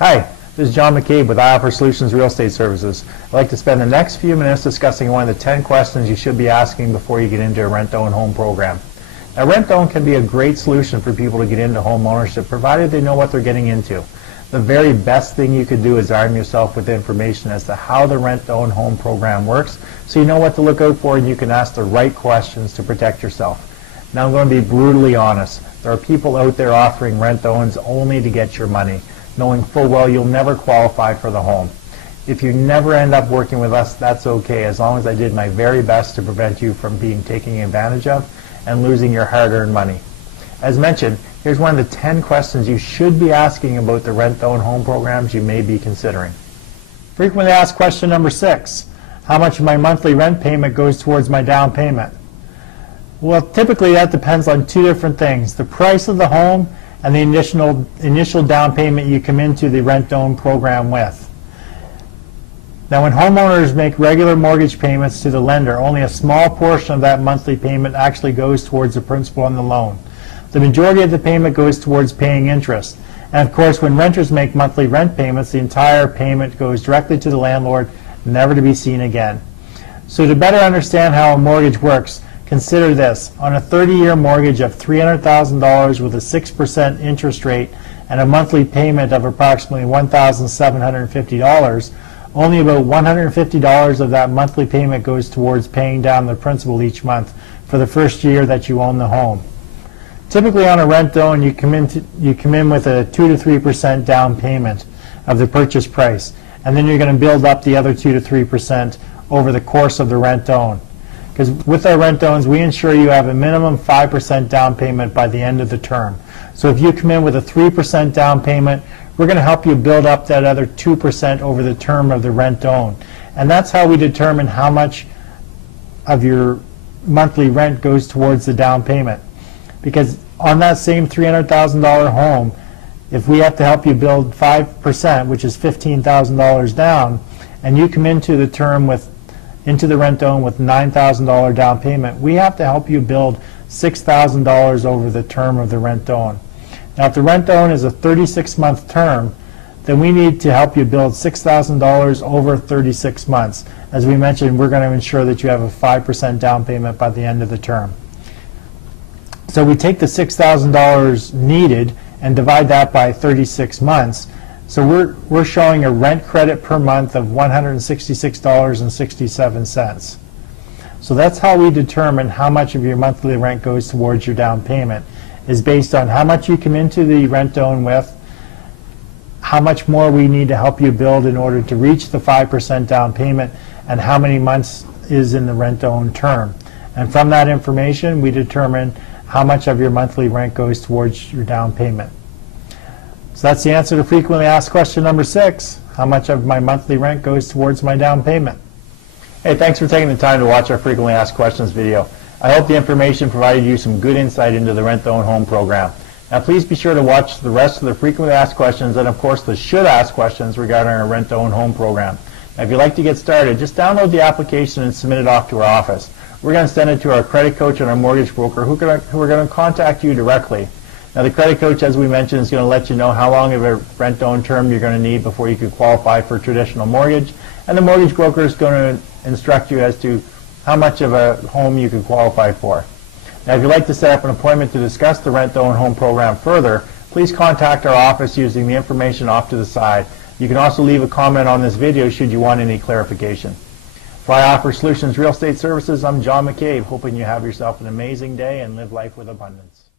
Hi, this is John McCabe with I Offer Solutions Real Estate Services. I'd like to spend the next few minutes discussing one of the 10 questions you should be asking before you get into a rent-to-own home program. Now, rent-to-own can be a great solution for people to get into home ownership, provided they know what they're getting into. The very best thing you could do is arm yourself with information as to how the rent-to-own home program works, so you know what to look out for and you can ask the right questions to protect yourself. Now, I'm going to be brutally honest. There are people out there offering rent-to-owns only to get your money, knowing full well you'll never qualify for the home. If you never end up working with us, that's okay, as long as I did my very best to prevent you from being taken advantage of and losing your hard-earned money. As mentioned, here's one of the 10 questions you should be asking about the rent-to-own home programs you may be considering. Frequently asked question number 6, how much of my monthly rent payment goes towards my down payment? Well, typically that depends on two different things, the price of the home and the initial down payment you come into the rent-to-own program with. Now, when homeowners make regular mortgage payments to the lender, only a small portion of that monthly payment actually goes towards the principal on the loan. The majority of the payment goes towards paying interest. And of course, when renters make monthly rent payments, the entire payment goes directly to the landlord, never to be seen again. So to better understand how a mortgage works, consider this. On a 30-year mortgage of $300,000 with a 6% interest rate and a monthly payment of approximately $1,750, only about $150 of that monthly payment goes towards paying down the principal each month for the first year that you own the home. Typically on a rent-to-own, you come in with a 2 to 3% down payment of the purchase price, and then you're going to build up the other 2 to 3% over the course of the rent-to-own. Because with our rent-to-owns, we ensure you have a minimum 5% down payment by the end of the term. So if you come in with a 3% down payment, we're going to help you build up that other 2% over the term of the rent-to-own. And that's how we determine how much of your monthly rent goes towards the down payment. Because on that same $300,000 home, if we have to help you build 5%, which is $15,000 down, and you come into the term into the rent-to-own with $9,000 down payment, we have to help you build $6,000 over the term of the rent-to-own. Now, if the rent-to-own is a 36-month term, then we need to help you build $6,000 over 36 months. As we mentioned, we're going to ensure that you have a 5% down payment by the end of the term. So we take the $6,000 needed and divide that by 36 months. So we're showing a rent credit per month of $166.67. So that's how we determine how much of your monthly rent goes towards your down payment, is based on how much you come into the rent-to-own with, how much more we need to help you build in order to reach the 5% down payment, and how many months is in the rent-to-own term. And from that information, we determine how much of your monthly rent goes towards your down payment. So that's the answer to frequently asked question number 6. How much of my monthly rent goes towards my down payment? Hey, thanks for taking the time to watch our frequently asked questions video. I hope the information provided you some good insight into the rent-to-own home program. Now, please be sure to watch the rest of the frequently asked questions and, of course, the should ask questions regarding our rent-to-own home program. Now, if you'd like to get started, just download the application and submit it off to our office. We're going to send it to our credit coach and our mortgage broker who are going to contact you directly. Now, the credit coach, as we mentioned, is going to let you know how long of a rent-to-own term you're going to need before you could qualify for a traditional mortgage. And the mortgage broker is going to instruct you as to how much of a home you could qualify for. Now, if you'd like to set up an appointment to discuss the rent-to-own home program further, please contact our office using the information off to the side. You can also leave a comment on this video should you want any clarification. For I Offer Solutions Real Estate Services, I'm John McCabe, hoping you have yourself an amazing day and live life with abundance.